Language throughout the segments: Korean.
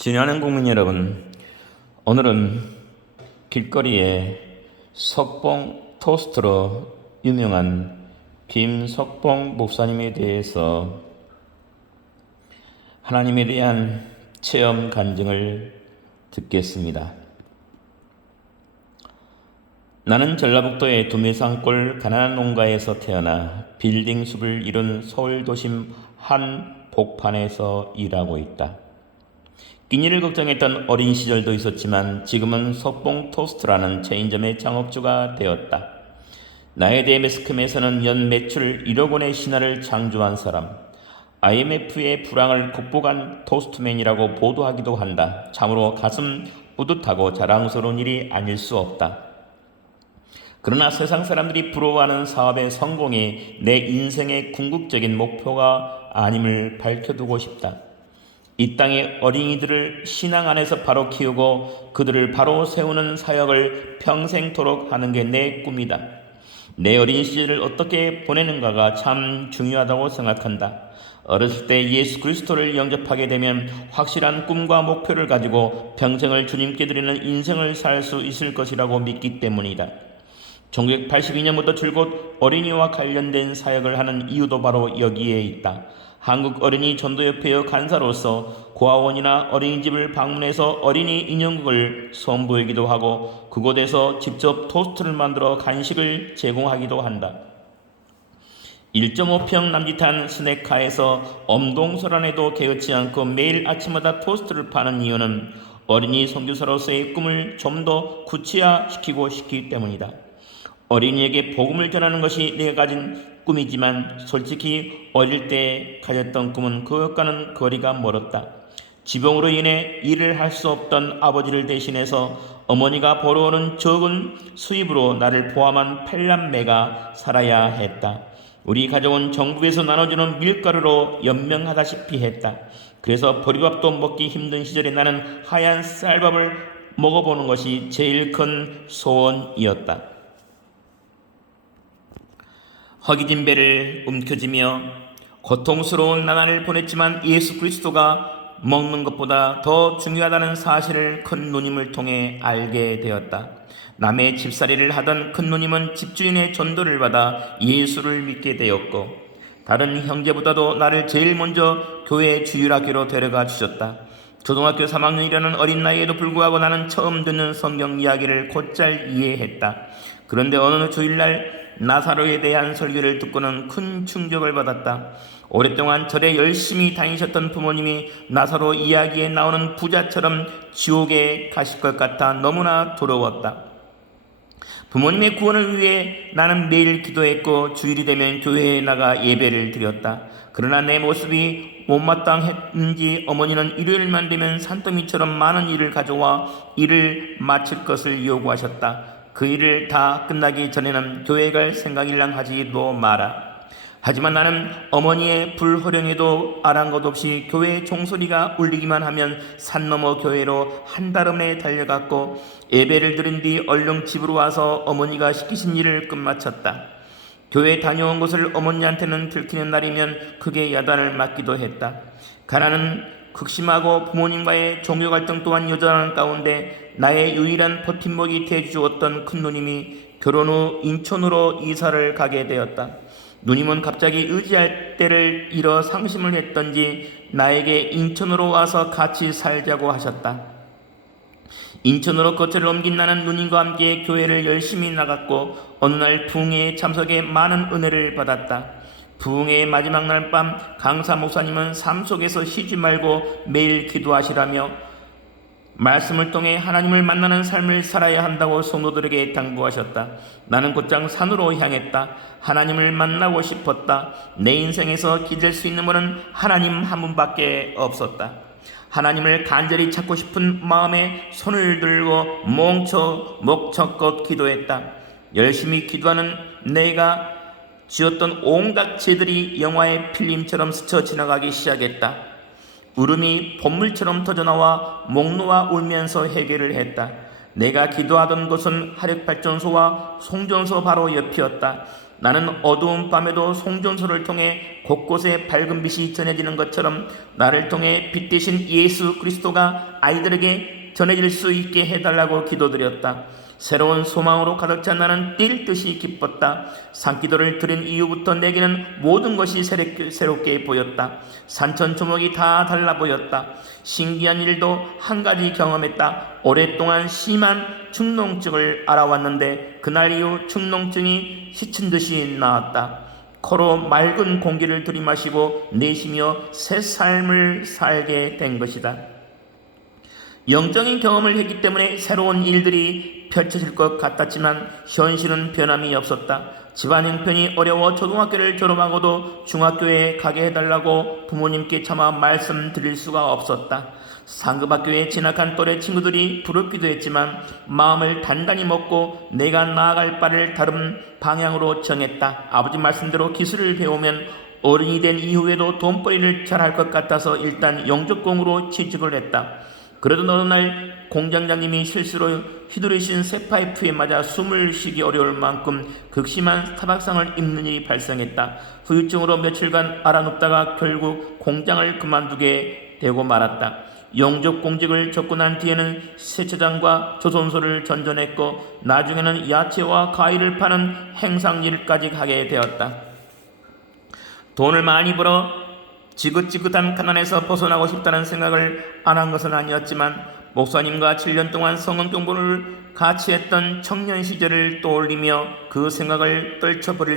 진행하는 국민 여러분, 오늘은 길거리에 석봉 토스트로 유명한 김석봉 목사님에 대해서 하나님에 대한 체험 간증을 듣겠습니다. 나는 전라북도의 두메산골 가난한 농가에서 태어나 빌딩 숲을 이룬 서울 도심 한 복판에서 일하고 있다. 끼니를 걱정했던 어린 시절도 있었지만 지금은 석봉 토스트라는 체인점의 창업주가 되었다. 나에 대해 매스컴에서는 연 매출 1억 원의 신화를 창조한 사람, IMF의 불황을 극복한 토스트맨이라고 보도하기도 한다. 참으로 가슴 뿌듯하고 자랑스러운 일이 아닐 수 없다. 그러나 세상 사람들이 부러워하는 사업의 성공이 내 인생의 궁극적인 목표가 아님을 밝혀두고 싶다. 이 땅의 어린이들을 신앙 안에서 바로 키우고 그들을 바로 세우는 사역을 평생토록 하는 게 내 꿈이다. 내 어린 시절을 어떻게 보내는가가 참 중요하다고 생각한다. 어렸을 때 예수 그리스도를 영접하게 되면 확실한 꿈과 목표를 가지고 평생을 주님께 드리는 인생을 살 수 있을 것이라고 믿기 때문이다. 1982년부터 줄곧 어린이와 관련된 사역을 하는 이유도 바로 여기에 있다. 한국 어린이 전도협회의 간사로서 고아원이나 어린이집을 방문해서 어린이 인형극을 선보이기도 하고 그곳에서 직접 토스트를 만들어 간식을 제공하기도 한다. 1.5평 남짓한 스낵카에서 엄동설안에도 개의치 않고 매일 아침마다 토스트를 파는 이유는 어린이 선교사로서의 꿈을 좀 더 구체화시키고 싶기 때문이다. 어린이에게 복음을 전하는 것이 내가 가진 꿈이지만 솔직히 어릴 때 가졌던 꿈은 그것과는 거리가 멀었다. 지병으로 인해 일을 할 수 없던 아버지를 대신해서 어머니가 벌어오는 적은 수입으로 나를 포함한 8남매가 살아야 했다. 우리 가족은 정부에서 나눠주는 밀가루로 연명하다시피 했다. 그래서 보리밥도 먹기 힘든 시절에 나는 하얀 쌀밥을 먹어보는 것이 제일 큰 소원이었다. 허기진 배를 움켜쥐며 고통스러운 나날을 보냈지만 예수 그리스도가 먹는 것보다 더 중요하다는 사실을 큰 누님을 통해 알게 되었다. 남의 집살이를 하던 큰 누님은 집주인의 전도를 받아 예수를 믿게 되었고 다른 형제보다도 나를 제일 먼저 교회 주일학교로 데려가 주셨다. 초등학교 3학년이라는 어린 나이에도 불구하고 나는 처음 듣는 성경 이야기를 곧잘 이해했다. 그런데 어느 주일날 나사로에 대한 설교를 듣고는 큰 충격을 받았다. 오랫동안 절에 열심히 다니셨던 부모님이 나사로 이야기에 나오는 부자처럼 지옥에 가실 것 같아 너무나 두려웠다. 부모님의 구원을 위해 나는 매일 기도했고 주일이 되면 교회에 나가 예배를 드렸다. 그러나 내 모습이 못마땅했는지 어머니는 일요일만 되면 산더미처럼 많은 일을 가져와 일을 마칠 것을 요구하셨다. 그 일을 다 끝나기 전에는 교회 갈 생각이랑 하지도 마라. 하지만 나는 어머니의 불호령에도 아랑곳 없이 교회 종소리가 울리기만 하면 산 너머 교회로 한달음에 달려갔고 예배를 드린 뒤 얼른 집으로 와서 어머니가 시키신 일을 끝마쳤다. 교회 다녀온 것을 어머니한테는 들키는 날이면 크게 야단을 맞기도 했다. 가난은 극심하고 부모님과의 종교 갈등 또한 여전한 가운데 나의 유일한 버팀목이 되어주었던 큰 누님이 결혼 후 인천으로 이사를 가게 되었다. 누님은 갑자기 의지할 때를 잃어 상심을 했던지 나에게 인천으로 와서 같이 살자고 하셨다. 인천으로 거처를 옮긴 나는 누님과 함께 교회를 열심히 나갔고 어느 날 부흥회에 참석해 많은 은혜를 받았다. 부흥회의 마지막 날 밤 강사 목사님은 삶 속에서 쉬지 말고 매일 기도하시라며 말씀을 통해 하나님을 만나는 삶을 살아야 한다고 성도들에게 당부하셨다. 나는 곧장 산으로 향했다. 하나님을 만나고 싶었다. 내 인생에서 기댈 수 있는 분은 하나님 한 분밖에 없었다. 하나님을 간절히 찾고 싶은 마음에 손을 들고 목청껏 기도했다. 열심히 기도하는 내가 지었던 온갖 죄들이 영화의 필름처럼 스쳐 지나가기 시작했다. 울음이 봇물처럼 터져나와 목 놓아 울면서 해결을 했다. 내가 기도하던 곳은 화력발전소와 송전소 바로 옆이었다. 나는 어두운 밤에도 송전소를 통해 곳곳에 밝은 빛이 전해지는 것처럼 나를 통해 빛 대신 예수 그리스도가 아이들에게 전해질 수 있게 해달라고 기도드렸다. 새로운 소망으로 가득 찬 나는 뛸 듯이 기뻤다. 산기도를 드린 이후부터 내게는 모든 것이 새롭게 보였다. 산천초목이 다 달라 보였다. 신기한 일도 한 가지 경험했다. 오랫동안 심한 축농증을 알아왔는데 그날 이후 축농증이 시친 듯이 나았다. 코로 맑은 공기를 들이마시고 내쉬며 새 삶을 살게 된 것이다. 영적인 경험을 했기 때문에 새로운 일들이 펼쳐질 것 같았지만 현실은 변함이 없었다. 집안 형편이 어려워 초등학교를 졸업하고도 중학교에 가게 해달라고 부모님께 차마 말씀드릴 수가 없었다. 상급학교에 진학한 또래 친구들이 부럽기도 했지만 마음을 단단히 먹고 내가 나아갈 바를 다른 방향으로 정했다. 아버지 말씀대로 기술을 배우면 어른이 된 이후에도 돈벌이를 잘할 것 같아서 일단 영접공으로 취직을 했다. 그래도 어느 날 공장장님이 실수로 휘두르신 새 파이프에 맞아 숨을 쉬기 어려울 만큼 극심한 타박상을 입는 일이 발생했다. 후유증으로 며칠간 알아눕다가 결국 공장을 그만두게 되고 말았다. 영접공직을 접고 난 뒤에는 세차장과 조선소를 전전했고 나중에는 야채와 과일을 파는 행상일까지 가게 되었다. 돈을 많이 벌어 지긋지긋한 가난에서 벗어나고 싶다는 생각을 안 한 것은 아니었지만 목사님과 7년 동안 성경 공부를 같이 했던 청년 시절을 떠올리며 그 생각을 떨쳐버릴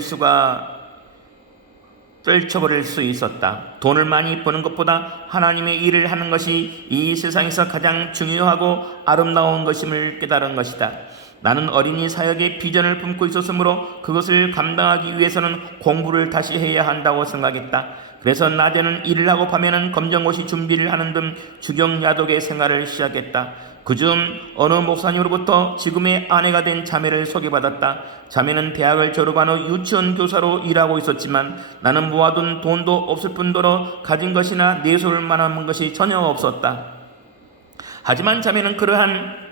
수 있었다. 돈을 많이 버는 것보다 하나님의 일을 하는 것이 이 세상에서 가장 중요하고 아름다운 것임을 깨달은 것이다. 나는 어린이 사역의 비전을 품고 있었으므로 그것을 감당하기 위해서는 공부를 다시 해야 한다고 생각했다. 그래서 낮에는 일을 하고 밤에는 검정고시 준비를 하는 등 주경야독의 생활을 시작했다. 그중 어느 목사님으로부터 지금의 아내가 된 자매를 소개받았다. 자매는 대학을 졸업한 후 유치원 교사로 일하고 있었지만 나는 모아둔 돈도 없을 뿐더러 가진 것이나 내세울 만한 것이 전혀 없었다. 하지만 자매는 그러한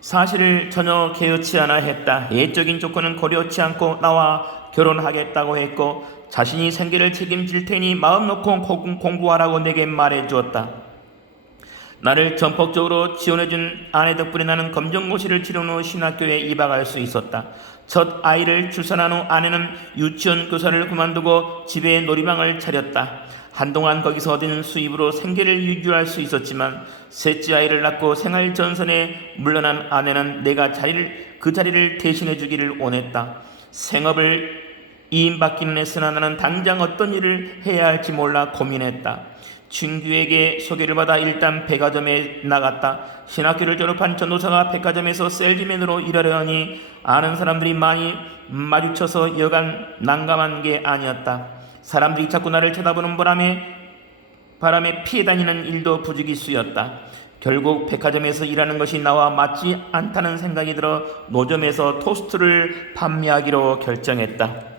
사실을 전혀 개의치 않아 했다. 예적인 조건은 고려치 않고 나와 결혼하겠다고 했고 자신이 생계를 책임질 테니 마음 놓고 공부하라고 내게 말해 주었다. 나를 전폭적으로 지원해준 아내 덕분에 나는 검정고시를 치른 후 신학교에 입학할 수 있었다. 첫 아이를 출산한 후 아내는 유치원 교사를 그만두고 집에 놀이방을 차렸다. 한동안 거기서 얻은 수입으로 생계를 유지할 수 있었지만 셋째 아이를 낳고 생활 전선에 물러난 아내는 내가 그 자리를 대신해 주기를 원했다. 생업을 이임받기는 했으나 나는 당장 어떤 일을 해야 할지 몰라 고민했다. 친구에게 소개를 받아 일단 백화점에 나갔다. 신학교를 졸업한 전도사가 백화점에서 셀즈맨으로 일하려 하니 아는 사람들이 많이 마주쳐서 여간 난감한 게 아니었다. 사람들이 자꾸 나를 쳐다보는 바람에 피해 다니는 일도 부지기수였다. 결국 백화점에서 일하는 것이 나와 맞지 않다는 생각이 들어 노점에서 토스트를 판매하기로 결정했다.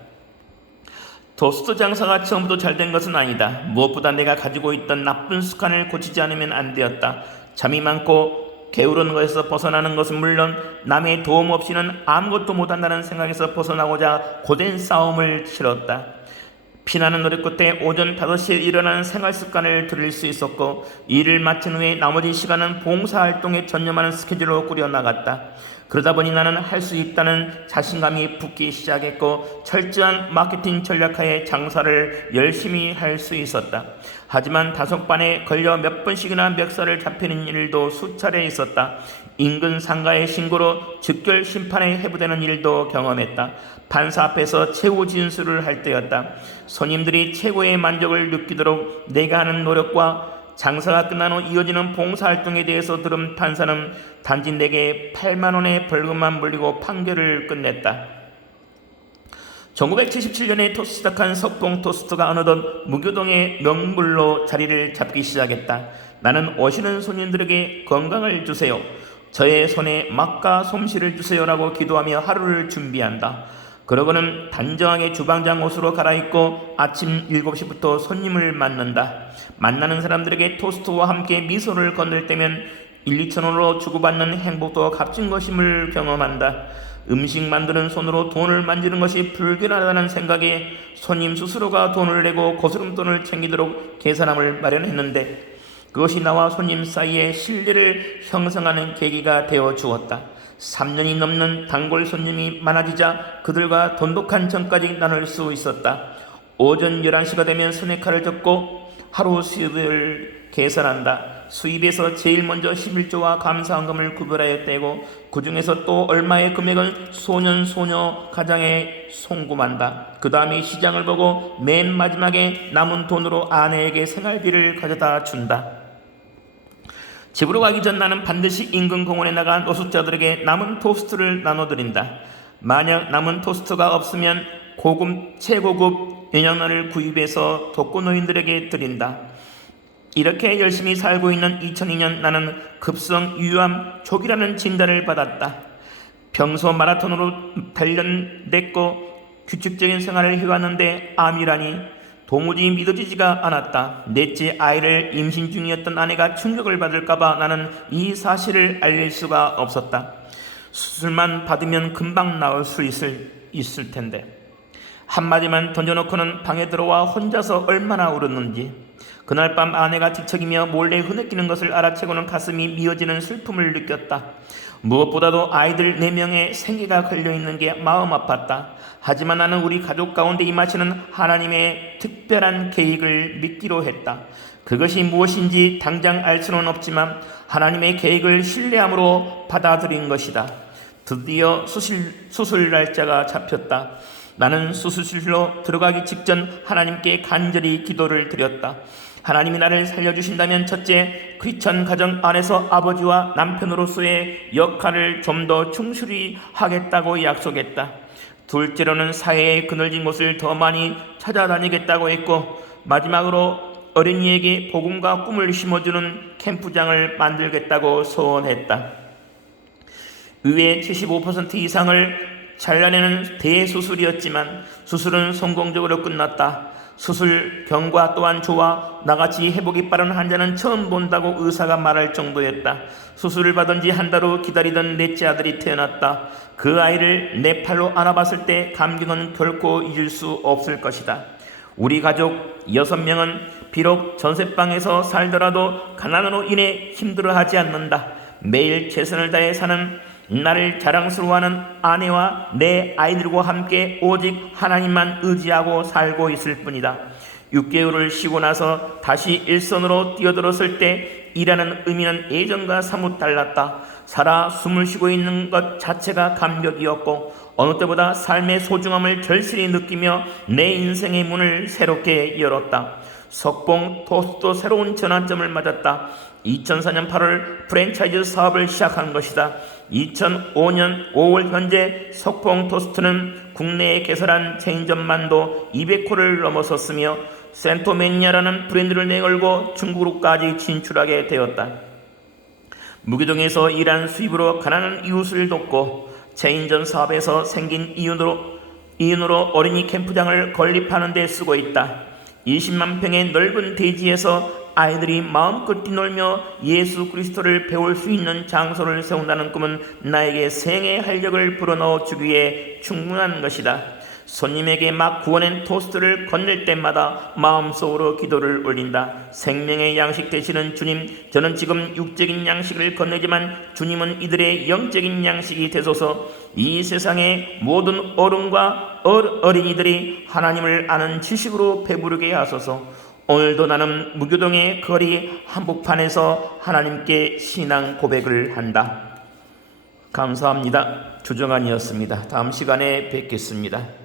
토스트 장사가 처음부터 잘된 것은 아니다. 무엇보다 내가 가지고 있던 나쁜 습관을 고치지 않으면 안 되었다. 잠이 많고 게으른 것에서 벗어나는 것은 물론 남의 도움 없이는 아무것도 못한다는 생각에서 벗어나고자 고된 싸움을 치렀다. 피나는 노래 끝에 오전 5시에 일어나는 생활 습관을 들일 수 있었고 일을 마친 후에 나머지 시간은 봉사활동에 전념하는 스케줄로 꾸려나갔다. 그러다 보니 나는 할 수 있다는 자신감이 붙기 시작했고 철저한 마케팅 전략하에 장사를 열심히 할 수 있었다. 하지만 다속반에 걸려 몇 번씩이나 멱살을 잡히는 일도 수차례 있었다. 인근 상가의 신고로 즉결 심판에 해부되는 일도 경험했다. 판사 앞에서 최후 진술을 할 때였다. 손님들이 최고의 만족을 느끼도록 내가 하는 노력과 장사가 끝난 후 이어지는 봉사활동에 대해서 들은 판사는 단지 내게 8만 원의 벌금만 물리고 판결을 끝냈다. 1977년에 시작한 석봉토스트가 어느덧 무교동의 명물로 자리를 잡기 시작했다. 나는 오시는 손님들에게 건강을 주세요, 저의 손에 맛과 솜씨를 주세요라고 기도하며 하루를 준비한다. 그러고는 단정하게 주방장 옷으로 갈아입고 아침 7시부터 손님을 만난다. 만나는 사람들에게 토스트와 함께 미소를 건넬 때면 1, 2천 원으로 주고받는 행복도 값진 것임을 경험한다. 음식 만드는 손으로 돈을 만지는 것이 불균하다는 생각에 손님 스스로가 돈을 내고 거스름돈을 챙기도록 계산함을 마련했는데 그것이 나와 손님 사이에 신뢰를 형성하는 계기가 되어 주었다. 3년이 넘는 단골 손님이 많아지자 그들과 돈독한 정까지 나눌 수 있었다. 오전 11시가 되면 스낵카를 접고 하루 수입을 계산한다. 수입에서 제일 먼저 11조와 감사헌금을 구별하여 떼고 그 중에서 또 얼마의 금액은 소년, 가장에 송금한다. 그 다음에 시장을 보고 맨 마지막에 남은 돈으로 아내에게 생활비를 가져다 준다. 집으로 가기 전 나는 반드시 인근 공원에 나가 노숙자들에게 남은 토스트를 나눠드린다. 만약 남은 토스트가 없으면 최고급 영양란을 구입해서 독거노인들에게 드린다. 이렇게 열심히 살고 있는 2002년 나는 급성 유암족이라는 진단을 받았다. 평소 마라톤으로 단련됐고 규칙적인 생활을 해왔는데 암이라니 도무지 믿어지지가 않았다. 넷째 아이를 임신 중이었던 아내가 충격을 받을까봐 나는 이 사실을 알릴 수가 없었다. 수술만 받으면 금방 나을 수 있을 텐데. 한마디만 던져놓고는 방에 들어와 혼자서 얼마나 울었는지. 그날 밤 아내가 뒤척이며 몰래 흐느끼는 것을 알아채고는 가슴이 미어지는 슬픔을 느꼈다. 무엇보다도 아이들 4명의 생기가 걸려있는 게 마음 아팠다. 하지만 나는 우리 가족 가운데 임하시는 하나님의 특별한 계획을 믿기로 했다. 그것이 무엇인지 당장 알 수는 없지만 하나님의 계획을 신뢰함으로 받아들인 것이다. 드디어 수술 날짜가 잡혔다. 나는 수술실로 들어가기 직전 하나님께 간절히 기도를 드렸다. 하나님이 나를 살려주신다면 첫째, 크리스천 가정 안에서 아버지와 남편으로서의 역할을 좀 더 충실히 하겠다고 약속했다. 둘째로는 사회의 그늘진 곳을 더 많이 찾아다니겠다고 했고, 마지막으로 어린이에게 복음과 꿈을 심어주는 캠프장을 만들겠다고 소원했다. 의외 75% 이상을 잘라내는 대수술이었지만 수술은 성공적으로 끝났다. 수술 경과 또한 좋아 나같이 회복이 빠른 환자는 처음 본다고 의사가 말할 정도였다. 수술을 받은 지 한 달 후 기다리던 넷째 아들이 태어났다. 그 아이를 내 팔로 안아봤을 때 감격은 결코 잊을 수 없을 것이다. 우리 가족 6명은 비록 전세방에서 살더라도 가난으로 인해 힘들어하지 않는다. 매일 최선을 다해 사는 나를 자랑스러워하는 아내와 내 아이들과 함께 오직 하나님만 의지하고 살고 있을 뿐이다. 6개월을 쉬고 나서 다시 일선으로 뛰어들었을 때 일하는 의미는 예전과 사뭇 달랐다. 살아 숨을 쉬고 있는 것 자체가 감격이었고 어느 때보다 삶의 소중함을 절실히 느끼며 내 인생의 문을 새롭게 열었다. 석봉 토스트도 새로운 전환점을 맞았다. 2004년 8월 프랜차이즈 사업을 시작한 것이다. 2005년 5월 현재 석봉 토스트는 국내에 개설한 체인점만도 200호를 넘어섰으며 센토매니아라는 브랜드를 내걸고 중국으로까지 진출하게 되었다. 무교동에서 일한 수입으로 가난한 이웃을 돕고 체인점 사업에서 생긴 이윤으로 어린이 캠프장을 건립하는 데 쓰고 있다. 20만 평의 넓은 대지에서 아이들이 마음껏 뛰놀며 예수 그리스도를 배울 수 있는 장소를 세운다는 꿈은 나에게 생의 활력을 불어넣어 주기에 충분한 것이다. 손님에게 막 구워낸 토스트를 건넬 때마다 마음속으로 기도를 올린다. 생명의 양식 되시는 주님, 저는 지금 육적인 양식을 건네지만 주님은 이들의 영적인 양식이 되소서. 이 세상의 모든 어른과 어린이들이 하나님을 아는 지식으로 배부르게 하소서. 오늘도 나는 무교동의 거리 한복판에서 하나님께 신앙 고백을 한다. 감사합니다. 주정환이었습니다. 다음 시간에 뵙겠습니다.